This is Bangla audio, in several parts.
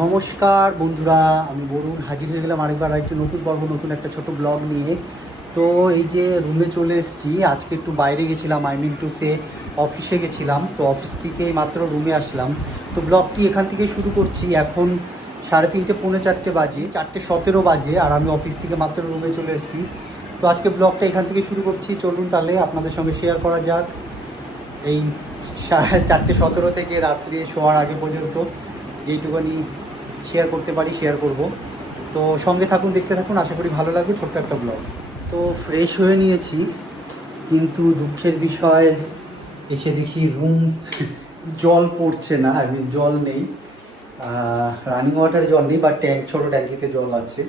নমস্কার বন্ধুরা, আমি বরুণ হাজির হয়ে গেলাম আরেকবার আরেকটি নতুন পর্ব, নতুন একটা ছোট ব্লগ নিয়ে। তো এই যে রুমে চলে এসেছি, আজকে একটু বাইরে গেছিলাম, অফিসে গেছিলাম। তো অফিস থেকে মাত্র রুমে আসলাম। তো ব্লগটি এখান থেকে শুরু করছি। এখন 3:30 পৌনে 4টে বাজে, 4:17 বাজে, আর আমি অফিস থেকে মাত্র রুমে চলে এসেছি। তো আজকে ব্লগটা এখান থেকে শুরু করছি। চলুন তাহলে আপনাদের সঙ্গে শেয়ার করা যাক এই 4:17 থেকে রাত্রি শোয়ার আগে পর্যন্ত যেইটুকুনি শেয়ার করতে পারি শেয়ার করব। তো সঙ্গে থাকুন, দেখতে থাকুন, আশা করি ভালো লাগবে ছোট্ট একটা ব্লগ। তো ফ্রেশ হয়ে নিয়েছি, কিন্তু দুঃখের বিষয় এসে দেখি রুম জল পড়ছে না, জল নেই। রানিং ওয়াটারে জল নেই, বাট ছোটো ট্যাঙ্কিতে জল আছে।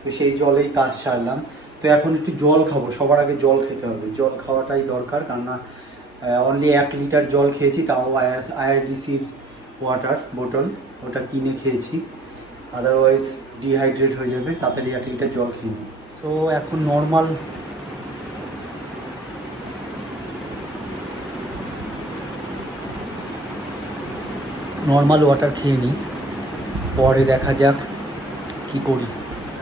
তো সেই জলেই কাজ সারলাম। তো এখন একটু জল খাবো, সবার আগে জল খেতে হবে, জল খাওয়াটাই দরকার। কেননা অনলি 1 লিটার জল খেয়েছি, তাও আইআরডিসির ওয়াটার বোতল, ওটা কিনে খেয়েছি। আদারওয়াইজ ডিহাইড্রেট হয়ে যাবে, তাড়াতাড়ি 1 লিটার জল খেয়ে নিই। সো এখন নর্মাল ওয়াটার খেয়ে নিই, পরে দেখা যাক কি করি।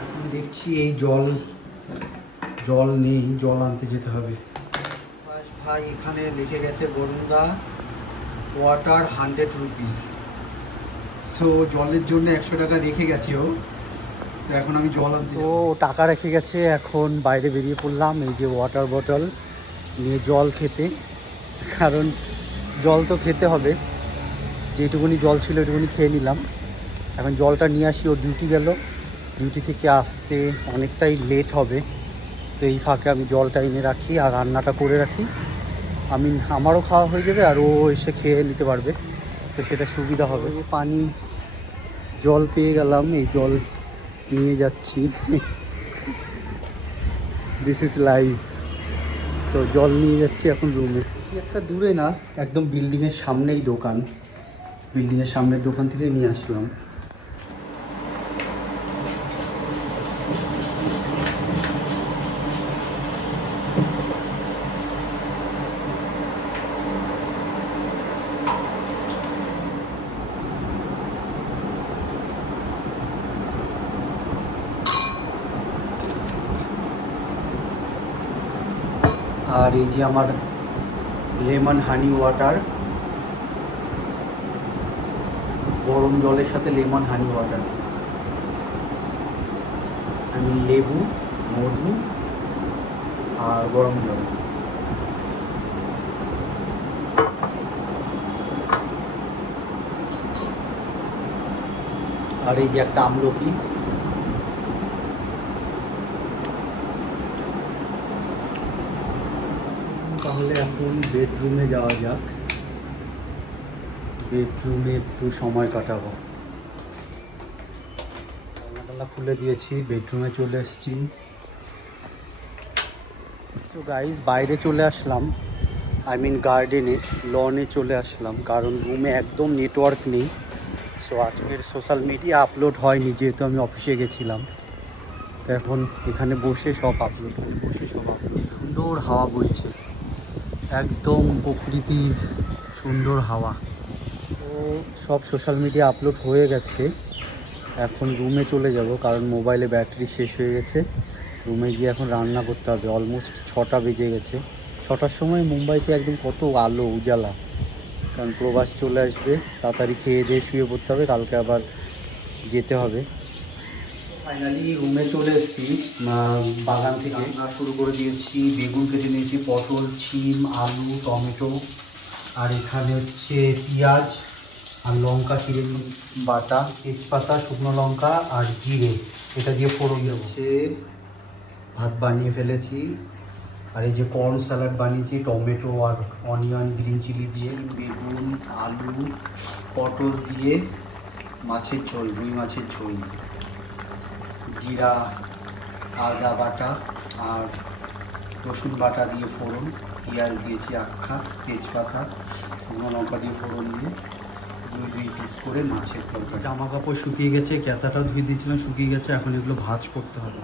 এখন দেখছি এই জল নেই, জল আনতে যেতে হবে। ভাই এখানে লিখে গেছে বরুণদা ওয়াটার 100 রুপিস। সো জলের জন্য 100 টাকা রেখে গেছে ও। তো এখন আমি জল আনতে, তো টাকা রেখে গেছে। এখন বাইরে বেরিয়ে পড়লাম এই যে ওয়াটার বটল নিয়ে জল খেতে, কারণ জল তো খেতে হবে। যেটুকুনি জল ছিল ওইটুকুনি খেয়ে নিলাম। এখন জলটা নিয়ে আসি, ও ডিউটি গেল, ডিউটি থেকে আসতে অনেকটাই লেট হবে। তো এই ফাঁকে আমি জলটা এনে রাখি আর রান্নাটা করে রাখি। আমারও খাওয়া হয়ে যাবে আর ও এসে খেয়ে নিতে পারবে, তো সেটা সুবিধা হবে। জল পেয়ে গেলাম, এই জল নিয়ে যাচ্ছি। This is life. সো জল নিয়ে যাচ্ছি এখন রুমে। একটা দূরে না, একদম বিল্ডিংয়ের সামনেই দোকান, বিল্ডিংয়ের সামনের দোকান থেকে নিয়ে আসলাম। আর এই যে আমার লেমন হানি ওয়াটার, গরম জলের সাথে লেমন হানি ওয়াটার। আমি লেবু, মধু আর গরম জল। আর এই যে একটা আমলকি। তাহলে এখন বেডরুমে যাওয়া যাক, বেডরুমে একটু সময় কাটাবো। জানলা খুলে দিয়েছি, বেডরুমে চলে এসেছি। সো গাইজ, বাইরে চলে আসলাম, গার্ডেনে, লনে চলে আসলাম, কারণ রুমে একদম নেটওয়ার্ক নেই। সো আজকের সোশ্যাল মিডিয়া আপলোড হয়নি, যেহেতু আমি অফিসে গেছিলাম। তো এখন এখানে বসে সব আপলোড করি, সুন্দর হাওয়া বইছে, একদম প্রকৃতির সুন্দর হাওয়া। তো সব সোশ্যাল মিডিয়া আপলোড হয়ে গেছে। এখন রুমে চলে যাব, কারণ মোবাইলে ব্যাটারি শেষ হয়ে গেছে। রুমে গিয়ে এখন রান্না করতে হবে। অলমোস্ট 6টা বেজে গেছে। 6টার সময় মুম্বাইতে একদম কত আলো উজালা, কারণ প্রবাস চলে আসবে। তাড়াতাড়ি খেয়ে দিয়ে শুয়ে পড়তে হবে, কালকে আবার যেতে হবে। ফাইনালি রুমে চলে এসেছি, বাগান থেকে রান্না শুরু করে দিয়েছি। বেগুন কেটে নিয়েছি, পটল, শিম, আলু, টমেটো, আর এখানে হচ্ছে পেঁয়াজ আর লঙ্কা চিড়ে বাটা, তেজপাতা, শুকনো লঙ্কা আর জিরে, এটা দিয়ে ফোড়ন দেবো। ভাত বানিয়ে ফেলেছি। আর এই যে কর্ন স্যালাড বানিয়েছি, টমেটো আর অনিয়ন, গ্রিন চিলি দিয়ে, বেগুন, আলু, পটল দিয়ে মাছের ঝোল, রুই মাছের ঝোল, জিরা, আদা বাটা আর রসুন বাটা দিয়ে ফোড়ন, পেঁয়াজ দিয়েছি আখা, তেজপাতা, শুকনো লঙ্কা দিয়ে ফোড়ন দিয়ে দুই পিস করে মাছের তরকারি। জামা কাপড় শুকিয়ে গেছে, ক্যাতাটাও ধুয়ে দিয়েছিলাম, শুকিয়ে গেছে। এখন এগুলো ভাজ করতে হবে।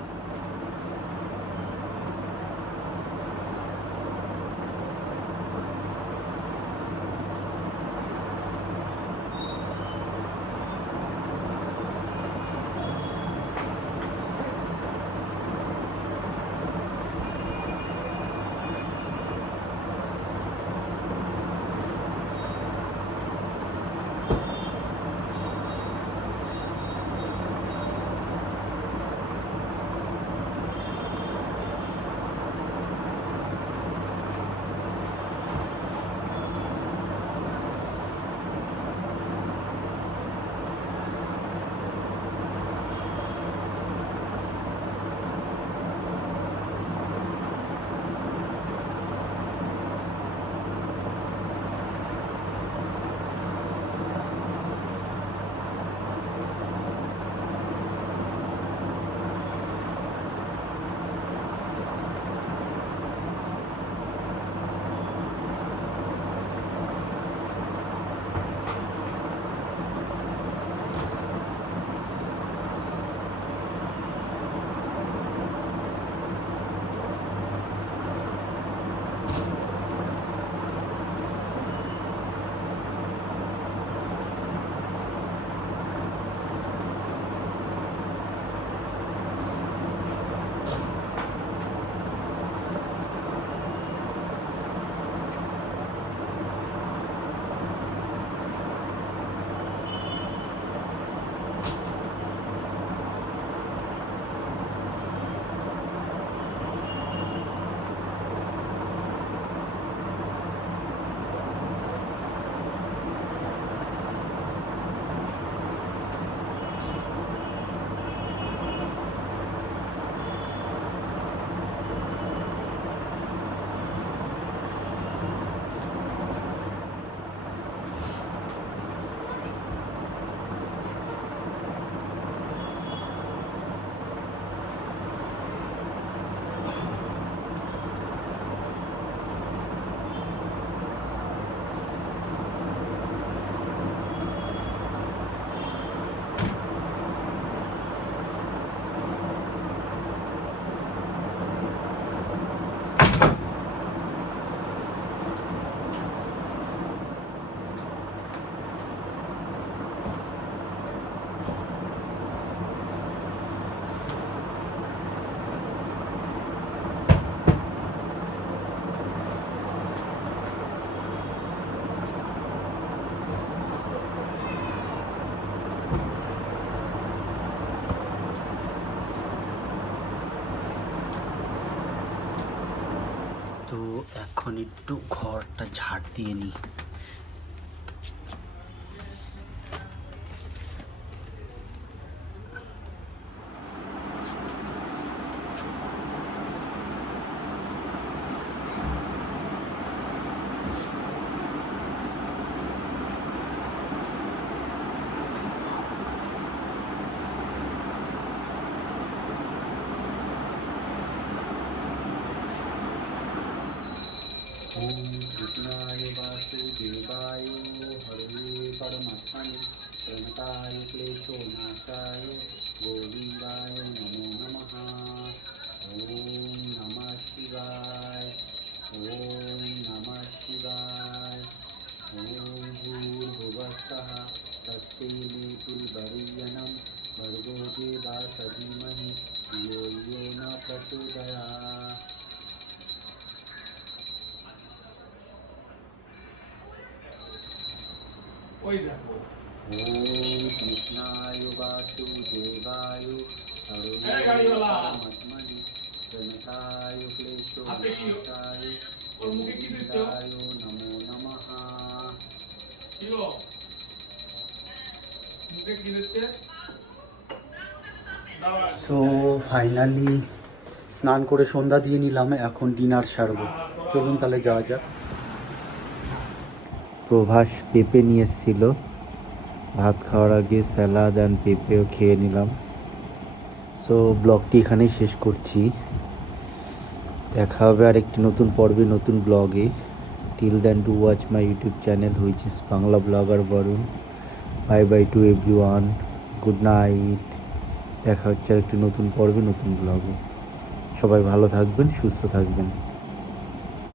এখন একটু ঘরটা ঝাড় দিয়ে নিই। ओम कृष्णाय वासुदेवाय हरे परमात्मने प्रणताय क्लेशोनाशाय गोविन्दाय नमो नमः। ओम नमः शिवाय। ओम नमः शिवाय। ओम भूर्भुवस्सुः तस्मै भर्गो देवस्य धीमहि धियो यो न प्रचोदयात्। ओम कृष्णाय वासुदेवाय हरे परमात्मने प्रणताय क्लेशोनाशाय गोविन्दाय नमो नमः। সো ফাইনালি স্নান করে সন্ধ্যা দিয়ে নিলাম, এখন ডিনার সারবো। চলুন তাহলে যাওয়া যাক। প্রভাস পেঁপে নিয়ে এসেছিল, ভাত খাওয়ার আগে স্যালাড অ্যান্ড পেঁপেও খেয়ে নিলাম। সো ব্লগটি এখানেই শেষ করছি, দেখা হবে আর একটি নতুন পর্বে নতুন ব্লগে। Till then to watch my YouTube channel which is Bangla blogger Barun. Bye bye to everyone, good night. দেখা হচ্ছে আর একটি নতুন পর্বে নতুন ব্লগে। সবাই ভালো থাকবেন, সুস্থ থাকবেন।